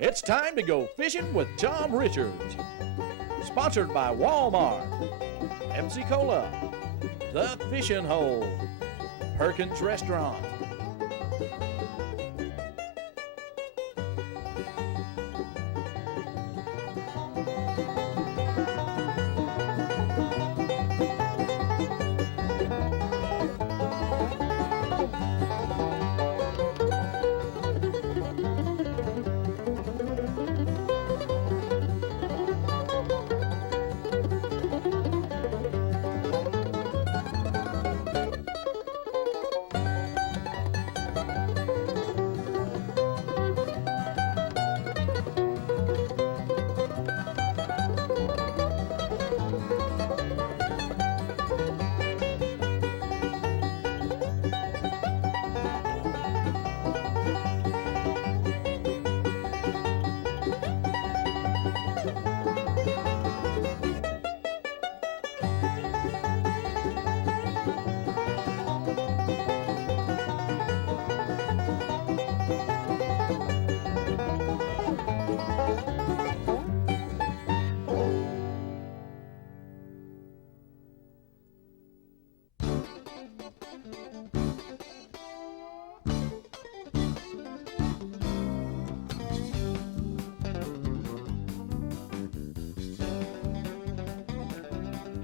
It's time to go fishing with Tom Richards. Sponsored by Walmart, Pepsi Cola, The Fishing Hole, Perkins Restaurant.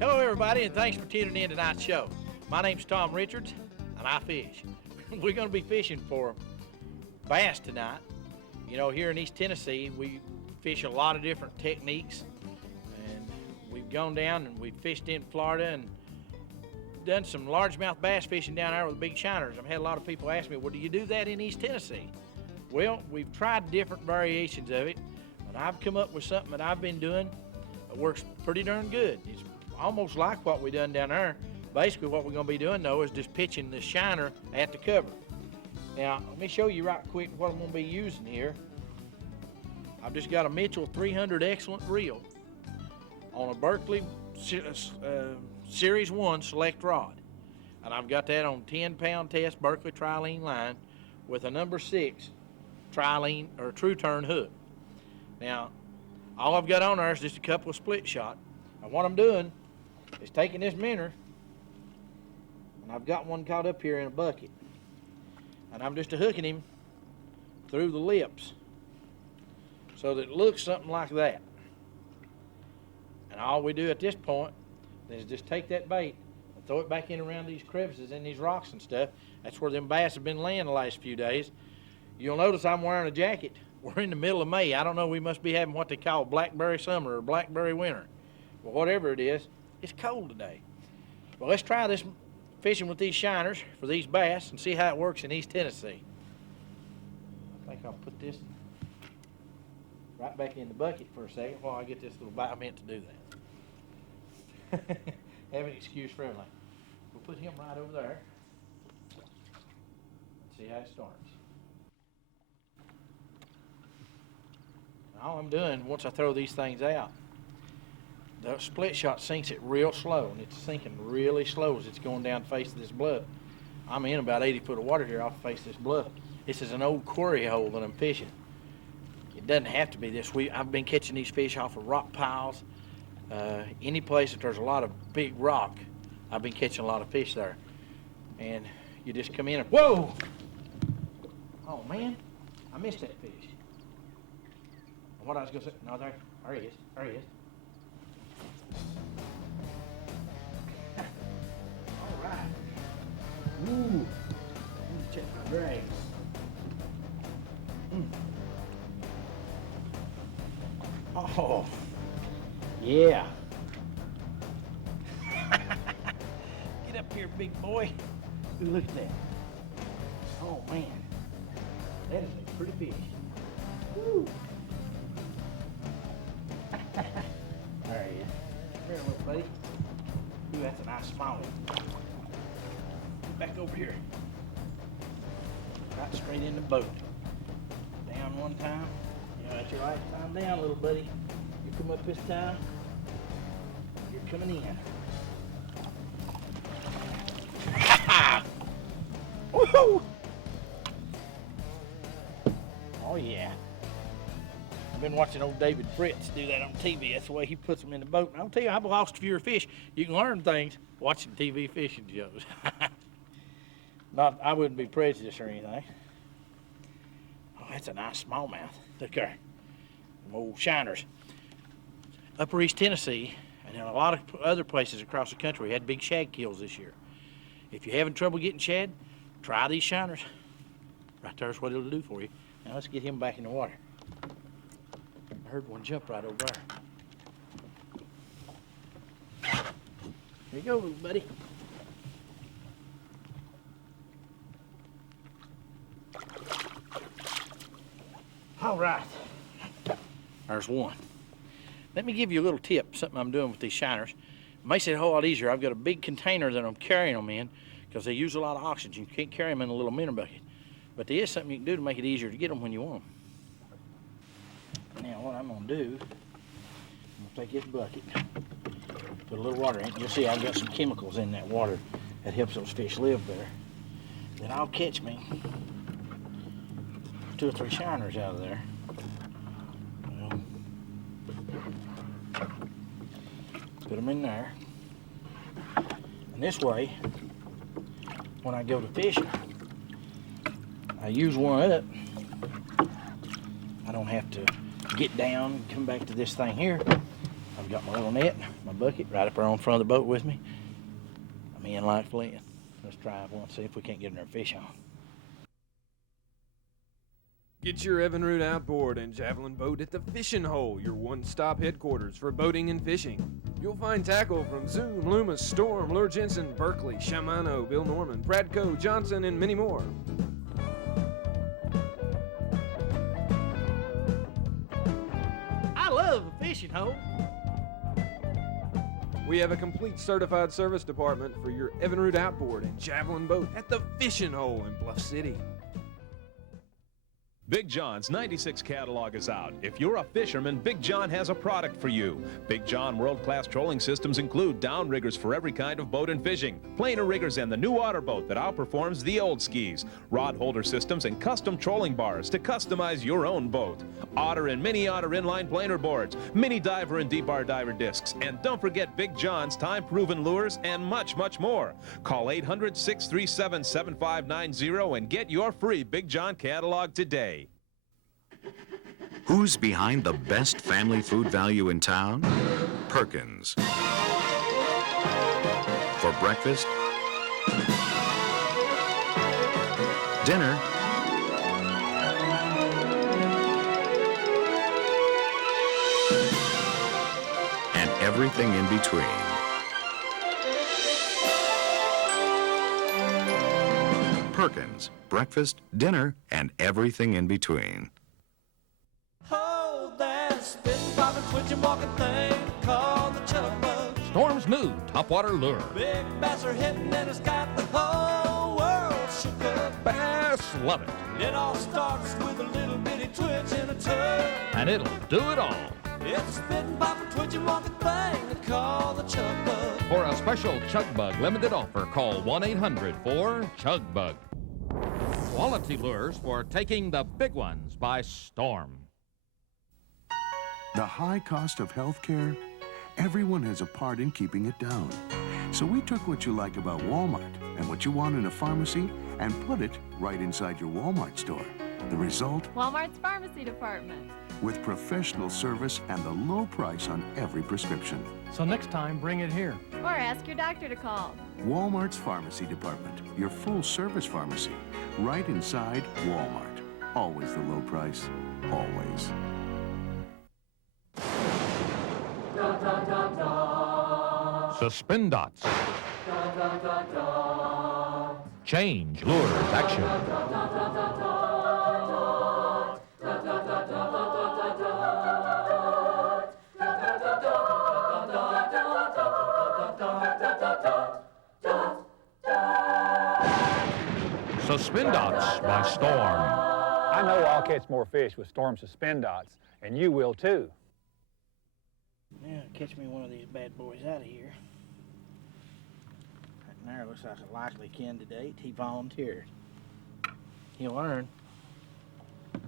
Hello, everybody, and thanks for tuning in to tonight's show. My name's Tom Richards, and I fish. We're going to be fishing for bass tonight. You know, here in East Tennessee, we fish a lot of different techniques, and we've gone down and we've fished in Florida and done some largemouth bass fishing down there with big shiners. I've had a lot of people ask me, well, do you do that in East Tennessee? Well, we've tried different variations of it, and I've come up with something that I've been doing that works pretty darn good. It's almost like what we done down there. Basically what we're going to be doing though is just pitching the shiner at the cover. Now let me show you right quick what I'm going to be using here. I've just got a Mitchell 300 Excellent reel on a Berkley Series 1 select rod, and I've got that on 10-pound test Berkley trilene line with a number 6 trilene or true turn hook. Now all I've got on there is just a couple of split shot, and what I'm doing is taking this minnow, and I've got one caught up here in a bucket, and I'm just hooking him through the lips so that it looks something like that. And all we do at this point is just take that bait and throw it back in around these crevices and these rocks and stuff. That's where them bass have been laying the last few days. You'll notice I'm wearing a jacket. We're in the middle of May. I don't know, we must be having what they call blackberry summer or blackberry winter. Well, whatever it is, it's cold today. Well, let's try this fishing with these shiners for these bass and see how it works in East Tennessee. I think I'll put this right back in the bucket for a second while I get this little bite. I meant to do that. Have an excuse for everything. We'll put him right over there. Let's see how it starts. All I'm doing, once I throw these things out, the split shot sinks it real slow, and it's sinking really slow as it's going down the face of this bluff. I'm in about 80 foot of water here off the face of this bluff. This is an old quarry hole that I'm fishing. It doesn't have to be this. I've been catching these fish off of rock piles. Any place that there's a lot of big rock, I've been catching a lot of fish there. And you just come in and, whoa! Oh man, I missed that fish. What I was gonna say, no, there he is, there he is. All right. Ooh, let me check my drag. Oh, yeah. Get up here, big boy. Ooh, look at that. Oh man, that is a pretty fish. Woo. There he is. Come here, little buddy. Ooh, that's a nice small one. Get back over here. Right straight in the boat. Down one time. Yeah, that's your right time down, little buddy. You come up this time. You're coming in. Woohoo! Oh yeah. been watching old David Fritz do that on TV. That's the way he puts them in the boat. And I'll tell you, I've lost a few fish. You can learn things watching TV fishing shows. I wouldn't be prejudiced or anything. Oh, that's a nice smallmouth. Look there, them old shiners. Upper East Tennessee, and in a lot of other places across the country, we had big shad kills this year. If you're having trouble getting shad, try these shiners. Right there's what it'll do for you. Now let's get him back in the water. I heard one jump right over there. Here you go, little buddy. All right, there's one. Let me give you a little tip, something I'm doing with these shiners. It makes it a whole lot easier. I've got a big container that I'm carrying them in because they use a lot of oxygen. You can't carry them in a little minnow bucket. But there is something you can do to make it easier to get them when you want them. Now what I'm gonna do, I'm gonna take this bucket, put a little water in it. You'll see I've got some chemicals in that water that helps those fish live better. Then I'll catch me 2 or 3 shiners out of there. Put them in there. And this way, when I go to fishing, I use one up. I don't have to get down, come back to this thing here. I've got my little net, my bucket, right up there on front of the boat with me. I'm in like Flynn. Let's try it once, see if we can't get in there fish on. Get your Evinrude outboard and javelin boat at the Fishing Hole, your one-stop headquarters for boating and fishing. You'll find tackle from Zoom, Loomis, Storm, Lure Jensen, Berkeley, Shimano, Bill Norman, Pradco, Johnson, and many more. I love a fishing hole. We have a complete certified service department for your Evinrude outboard and javelin boat at the Fishing Hole in Bluff City. Big John's 96 catalog is out. If you're a fisherman, Big John has a product for you. Big John world-class trolling systems include downriggers for every kind of boat and fishing, planer riggers and the new otter boat that outperforms the old skis, rod holder systems and custom trolling bars to customize your own boat, otter and mini otter inline planer boards, mini diver and deep bar diver discs, and don't forget Big John's time-proven lures and much, much more. Call 800-637-7590 and get your free Big John catalog today. Who's behind the best family food value in town? Perkins. For breakfast, dinner, and everything in between. Perkins. Breakfast, dinner, and everything in between. Hold that spin, bobbing, twitching, walking thing called the chug bug. Storm's new topwater lure. Big bass are hitting and it's got the whole world shook up. Bass love it. It all starts with a little bitty twitch and a tug. And it'll do it all. It's a spin, bobbing, twitching, walking thing they call the chug bug. For a special Chug Bug limited offer, call 1-800-4-CHUG-BUG. Quality lures for taking the big ones by storm. The high cost of health care? Everyone has a part in keeping it down. So we took what you like about Walmart and what you want in a pharmacy and put it right inside your Walmart store. The result? Walmart's pharmacy department. With professional service and the low price on every prescription. So next time, bring it here. Or ask your doctor to call. Walmart's pharmacy department, your full-service pharmacy, right inside Walmart. Always the low price, always. Suspend dots. Change lures action. Suspend dots by Storm. I know I'll catch more fish with Storm Suspend Dots, and you will too. Yeah, catch me one of these bad boys out of here. That there looks like a likely candidate. He volunteered. He'll learn,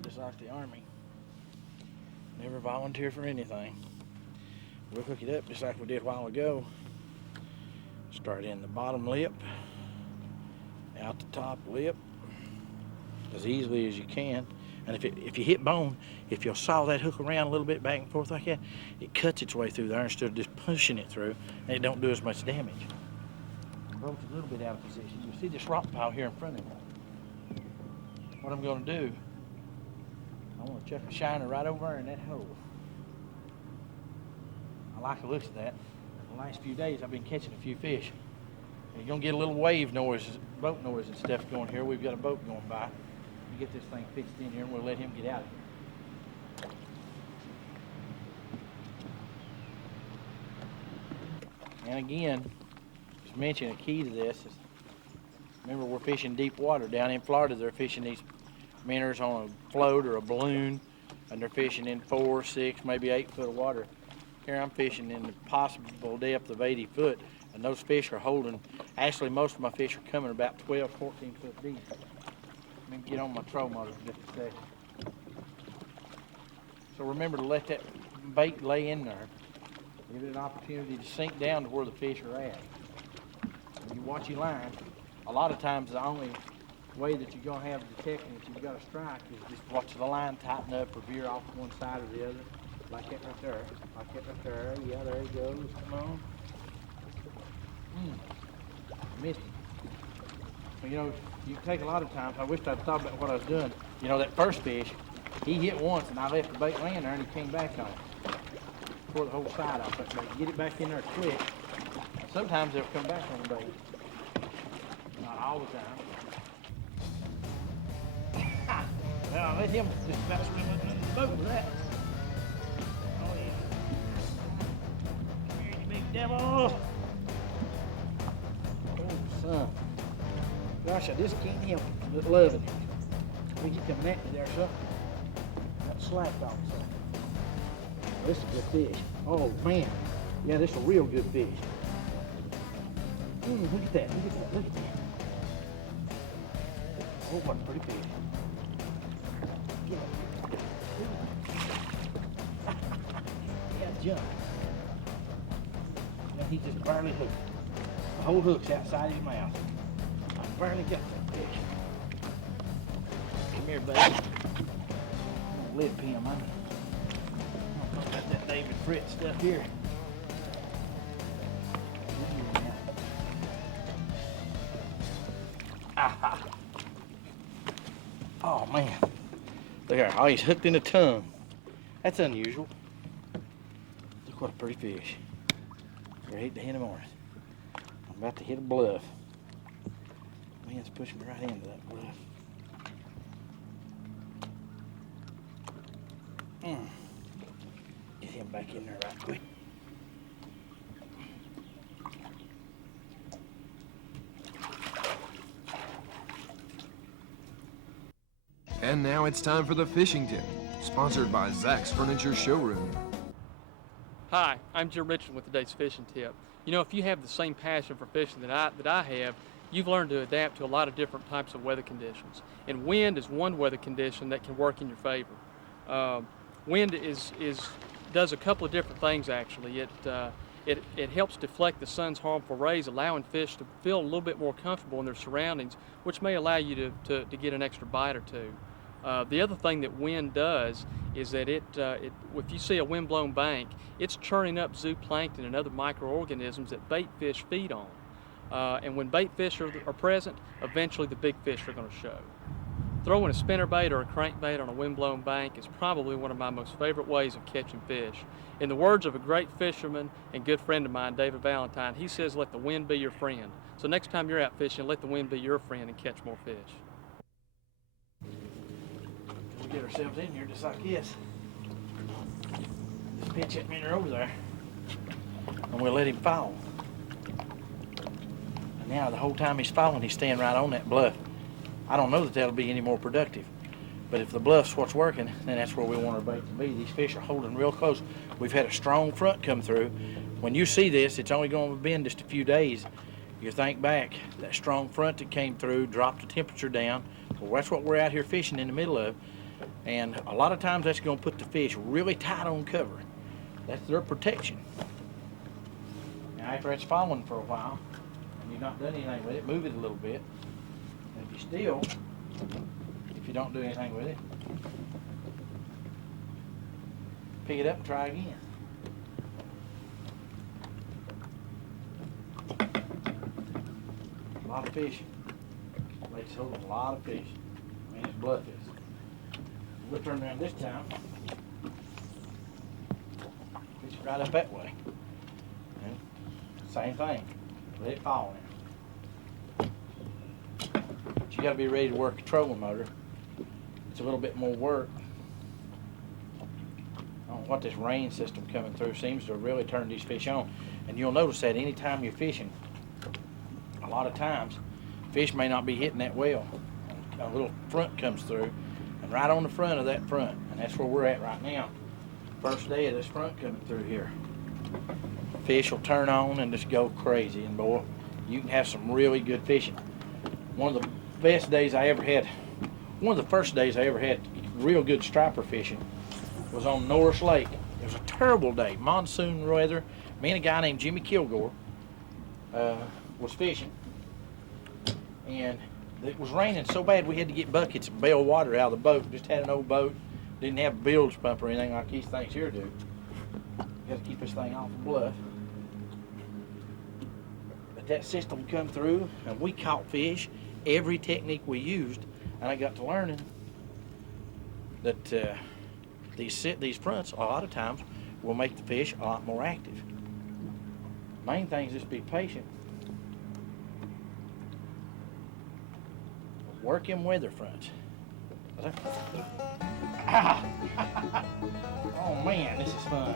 just like the Army. Never volunteer for anything. We'll hook it up just like we did a while ago. Start in the bottom lip, out the top lip, as easily as you can. And if you hit bone, if you'll saw that hook around a little bit back and forth like that, it cuts its way through there instead of just pushing it through, and it don't do as much damage. Boat's a little bit out of position. You see this rock pile here in front of me. What I'm gonna do, I wanna chuck a shiner right over there in that hole. I like the looks of that. The last few days I've been catching a few fish. And you're gonna get a little wave noise, boat noise and stuff going here. We've got a boat going by. You get this thing fixed in here and we'll let him get out of here. And again, just mention a key to this is, remember we're fishing deep water. Down in Florida they're fishing these minnows on a float or a balloon, and they're fishing in 4, 6, maybe 8 foot of water. Here I'm fishing in the possible depth of 80 foot, and those fish are holding, actually most of my fish are coming about 12, 14 foot deep. Let me get on my troll motor for just a second. So remember to let that bait lay in there. Give it an opportunity to sink down to where the fish are at. When you watch your line, a lot of times the only way that you're going to have detecting that you've got a strike is just watch the line tighten up or veer off one side or the other. Like that right there. Like that right there. Yeah, there he goes. Come on. Missed him. Well, you know, you take a lot of times. I wish I'd thought about what I was doing. You know, that first fish, he hit once and I left the bait laying there and he came back on it. Tore the whole side off. But get it back in there quick. Sometimes they'll come back on the bait. Not all the time. Well, I let him just about swim up in the boat with that. Oh, yeah. Come here, you big devil. Oh, son. Gosh, I just can't help it. Just loving it. We get coming at me there, son. That slapped off, son. This is a good fish. Oh, man. Yeah, this is a real good fish. Look at that. Look at that. Look at that. Oh, what a pretty fish. Get it. Yeah, jump. Yeah, he just barely hooked. The whole hook's outside his mouth. I barely got that fish. Come here, buddy. I'm gonna lip him. I'm gonna got that David Fritz stuff here. Aha. Oh man. Look here. Oh, he's hooked in the tongue. That's unusual. Look what a pretty fish. You're 8 in the morning. I'm about to hit a bluff. Man's pushing me right into that bluff. Get him back in there right quick. And now it's time for the fishing tip, sponsored by Zach's Furniture Showroom. Hi, I'm Jim Richard with today's fishing tip. You know, if you have the same passion for fishing that I have, you've learned to adapt to a lot of different types of weather conditions. And wind is one weather condition that can work in your favor. Wind does a couple of different things actually. It helps deflect the sun's harmful rays, allowing fish to feel a little bit more comfortable in their surroundings, which may allow you to get an extra bite or two. The other thing that wind does is that if you see a wind-blown bank, it's churning up zooplankton and other microorganisms that bait fish feed on. And when bait fish are present, eventually the big fish are going to show. Throwing a spinnerbait or a crankbait on a wind-blown bank is probably one of my most favorite ways of catching fish. In the words of a great fisherman and good friend of mine, David Valentine, he says, let the wind be your friend. So next time you're out fishing, let the wind be your friend and catch more fish. We get ourselves in here just like this. Just pitch that minnow over there, and we'll let him fall. And now the whole time he's falling, he's staying right on that bluff. I don't know that that'll be any more productive, but if the bluff's what's working, then that's where we want our bait to be. These fish are holding real close. We've had a strong front come through. When you see this, it's only going to be in just a few days. You think back, that strong front that came through dropped the temperature down. Well, that's what we're out here fishing in the middle of. And a lot of times that's going to put the fish really tight on cover. That's their protection. Now after it's fallen for a while, and you've not done anything with it, move it a little bit. And if you don't do anything with it, pick it up and try again. A lot of fish. Lake's holding a lot of fish. I mean, it's bloodfish. We'll turn around this time. Fish it right up that way. And same thing. Let it fall now. But you got to be ready to work a trolling motor. It's a little bit more work. I don't know what this rain system coming through seems to really turn these fish on. And you'll notice that anytime you're fishing, a lot of times, fish may not be hitting that well. A little front comes through, and right on the front of that front, and that's where we're at right now. First day of this front coming through here. Fish will turn on and just go crazy, and boy, you can have some really good fishing. One of the best days I ever had, one of the first days I ever had real good striper fishing was on Norris Lake. It was a terrible day, monsoon weather. Me and a guy named Jimmy Kilgore was fishing, and it was raining so bad we had to get buckets and bail water out of the boat. Just had an old boat, didn't have a bilge pump or anything like these things here do. Got to keep this thing off the bluff. But that system come through, and we caught fish every technique we used, and I got to learning that these fronts a lot of times will make the fish a lot more active. Main thing is just be patient. Work in weather fronts. Oh man, this is fun.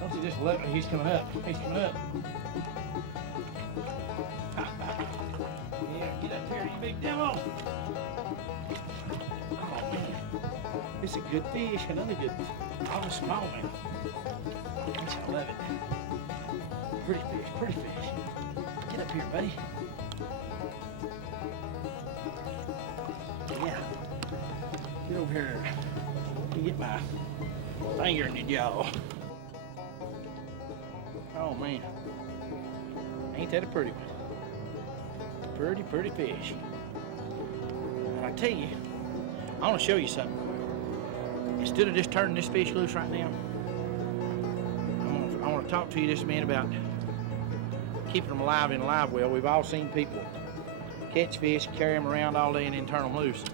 Don't you just look? He's coming up. He's coming up. Yeah, get up here, you big demo. Oh man, this is a good fish. Another good, oh, a small one. I love it. Pretty fish, pretty fish. Get up here, buddy. Yeah. Get over here. Let me get my finger in your jaw. Oh man. Ain't that a pretty one? Pretty, pretty fish. And I tell you, I want to show you something. Instead of just turning this fish loose right now, I want to talk to you just a minute about keeping them alive in a live well. We've all seen people catch fish, carry them around all day and then turn them loose.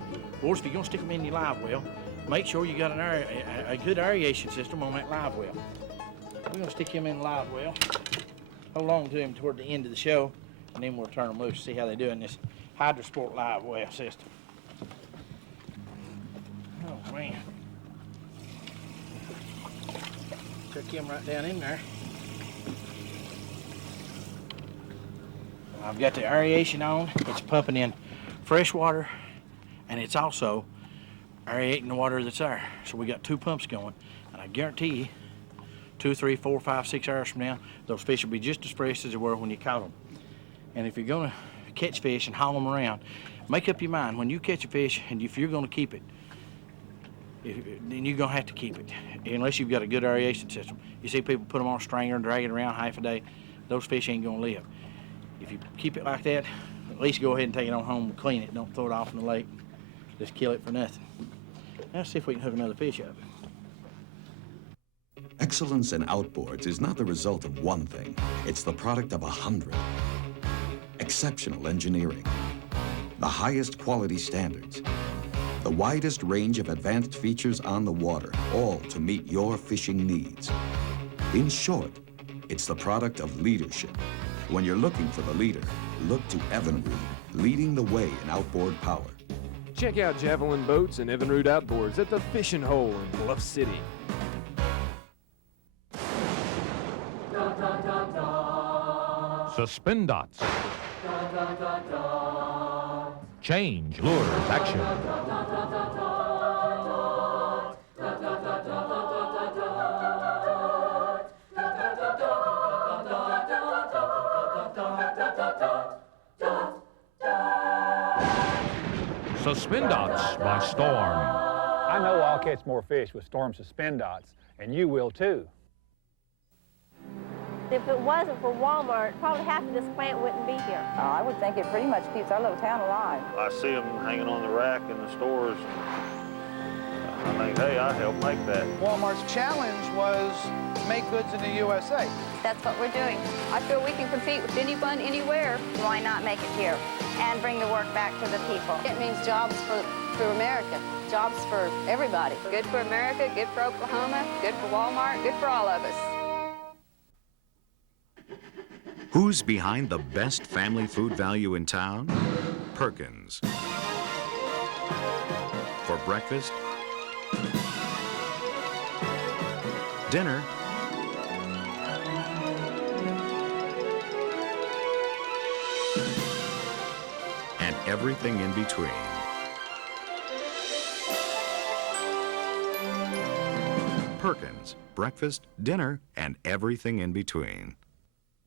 Boys, if you're gonna stick them in your live well, make sure you got a good aeration system on that live well. We're gonna stick him in the live well, hold on to him toward the end of the show, and then we'll turn them loose, see how they do in this Hydrosport live well system. Oh man. Took him right down in there. I've got the aeration on. It's pumping in fresh water, and it's also aerating the water that's there. So we got two pumps going, and I guarantee you 2, 3, 4, 5, 6 hours from now, those fish will be just as fresh as they were when you caught them. And if you're gonna catch fish and haul them around, make up your mind, when you catch a fish, and if you're gonna keep it, then you're gonna have to keep it, unless you've got a good aeration system. You see people put them on a stringer and drag it around half a day, those fish ain't gonna live. If you keep it like that, at least go ahead and take it on home and clean it. Don't throw it off in the lake. Just kill it for nothing. Now let's see if we can hook another fish up. Excellence in outboards is not the result of one thing. It's the product of 100. Exceptional engineering, the highest quality standards, the widest range of advanced features on the water, all to meet your fishing needs. In short, it's the product of leadership. When you're looking for the leader, look to Evinrude, leading the way in outboard power. Check out Javelin Boats and Evinrude Outboards at the Fishing Hole in Bluff City. Suspend dots. Change lures action. Suspend dots by Storm. I know I'll catch more fish with Storm Suspend Dots, and you will too. If it wasn't for Walmart, probably half of this plant wouldn't be here. I would think it pretty much keeps our little town alive. I see them hanging on the rack in the stores. I think, hey, I helped make that. Walmart's challenge was make goods in the USA. That's what we're doing. I feel we can compete with anyone, anywhere. Why not make it here and bring the work back to the people? It means jobs for America, jobs for everybody. Good for America, good for Oklahoma, good for Walmart, good for all of us. Who's behind the best family food value in town? Perkins. For breakfast, dinner, and everything in between. Perkins, breakfast, dinner, and everything in between.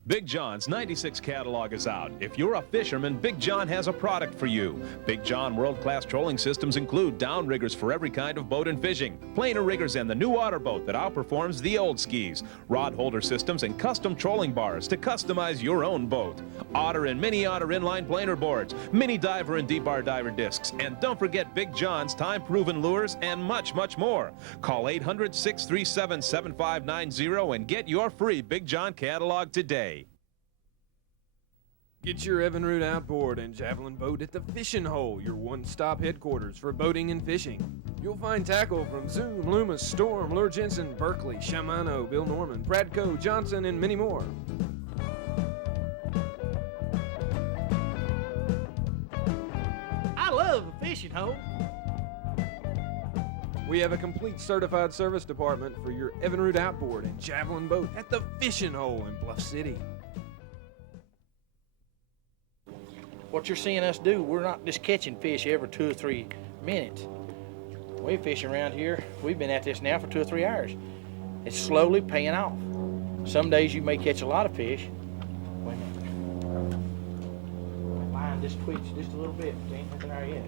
Big John's 96 catalog is out. If you're a fisherman, Big John has a product for you. Big John world-class trolling systems include downriggers for every kind of boat and fishing, planer riggers and the new otter boat that outperforms the old skis, rod holder systems and custom trolling bars to customize your own boat, otter and mini otter inline planer boards, mini diver and deep bar diver discs, and don't forget Big John's time-proven lures and much, much more. Call 800-637-7590 and get your free Big John catalog today. Get your Evinrude outboard and javelin boat at the Fishing Hole, your one-stop headquarters for boating and fishing. You'll find tackle from Zoom, Loomis, Storm, Lure Jensen, Berkeley, Shimano, Bill Norman, Pradco, Johnson, and many more. I love a fishing hole. We have a complete certified service department for your Evinrude outboard and javelin boat at the Fishing Hole in Bluff City. What you're seeing us do, we're not just catching fish every 2 or 3 minutes. We fish around here. We've been at this now for 2 or 3 hours. It's slowly paying off. Some days you may catch a lot of fish. Wait a minute. My line just twitched just a little bit. Ain't nothing there yet.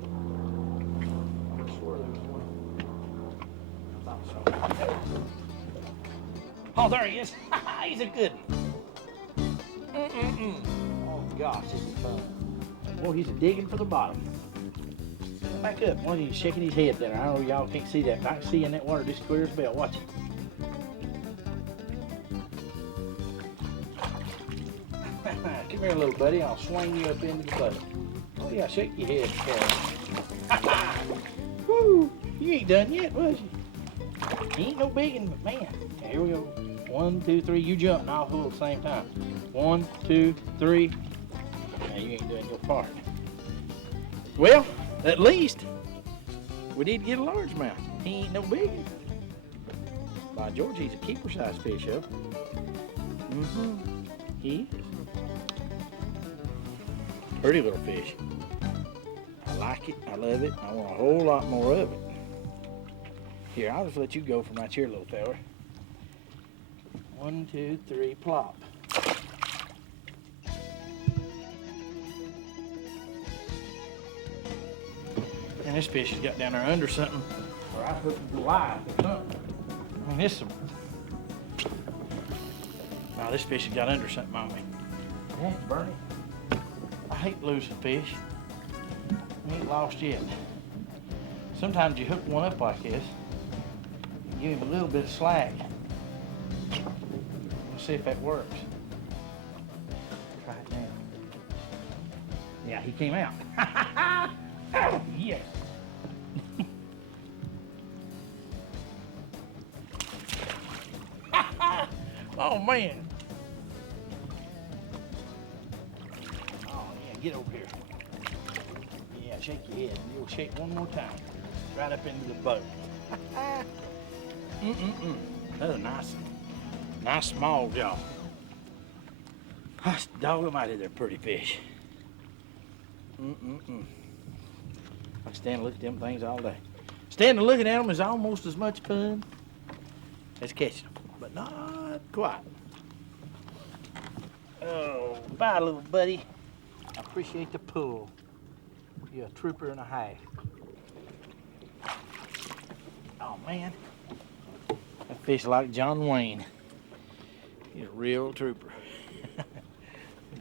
I swore there was one. I thought so. Oh, there he is. He's a good one. Oh gosh, this is fun. Boy, he's digging for the bottom. Back up. Boy, he's shaking his head there. I know y'all can't see that, but I can see in that water just clear as a bell. Watch it. Come here, little buddy. I'll swing you up into the boat. Oh, yeah, shake your head. Woo! You ain't done yet, was you? He ain't no big one, but man. Okay, here we go. 1, 2, 3. You jump and I'll hold at the same time. 1, 2, 3. Now, you ain't doing your part. Well, at least we did get a largemouth. He ain't no big one. By George, he's a keeper-sized fish, huh? He is. Pretty little fish. I like it. I love it. I want a whole lot more of it. Here, I'll just let you go from right here, little fella. 1, 2, 3, plop. And this fish has got down there under something, or I hooked him live or something. I mean, this is now this fish has got under something on me. Yeah, Bernie. I hate losing fish. I ain't lost yet. Sometimes you hook one up like this, and give him a little bit of slack. We'll see if that works. Try it now. Yeah, he came out. Oh, yes. Oh, man. Oh, yeah, get over here. Yeah, shake your head. You'll shake one more time. Right up into the boat. Oh, nice small jaw. Dog almighty, they're pretty fish. I stand and look at them things all day. Standing and looking at them is almost as much fun as catching them, but not quite. Oh, bye, little buddy. I appreciate the pull. You're a trooper and a half. man. I fish like John Wayne. He's a real trooper.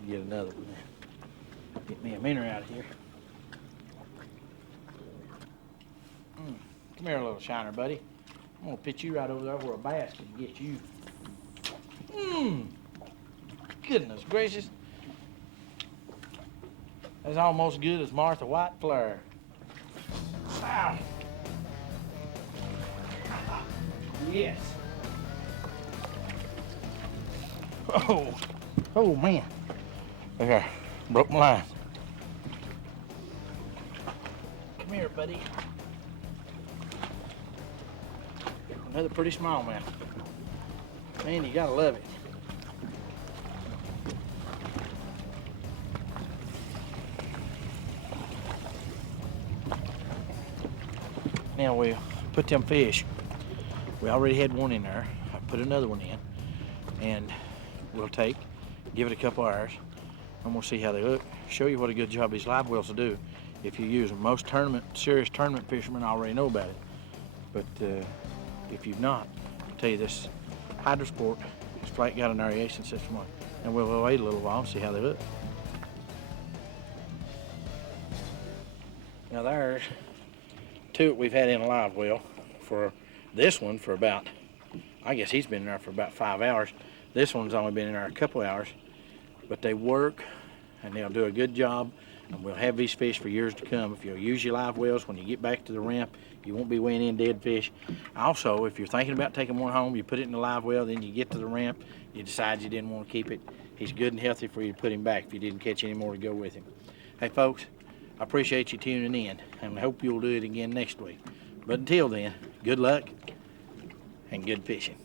Get another one. Get me a minnow out of here. Come here, little shiner, buddy. I'm gonna pitch you right over there where a bass can get you. Goodness gracious. That's almost good as Martha White Fleur. Wow. Yes. Oh man. Okay, broke my line. Come here, buddy. Another pretty small man. Man, you gotta love it. Now we'll put them fish. We already had one in there. I put another one in, and we'll give it a couple hours, and we'll see how they look. Show you what a good job these live wells will do if you use them. Most serious tournament fishermen already know about it, but if you've not, I'll tell you this: Hydrosport, this flat got an aeration system on it, and we'll wait a little while and see how they look. Now there's two that we've had in a live well. For this one for about, I guess he's been in there for about 5 hours. This one's only been in there a couple hours, but they work and they'll do a good job, and we'll have these fish for years to come. If you'll use your live wells when you get back to the ramp, you won't be weighing in dead fish. Also, if you're thinking about taking one home, you put it in the live well, then you get to the ramp, you decide you didn't want to keep it. He's good and healthy for you to put him back if you didn't catch any more to go with him. Hey folks, I appreciate you tuning in, and I hope you'll do it again next week. But until then, good luck and good fishing.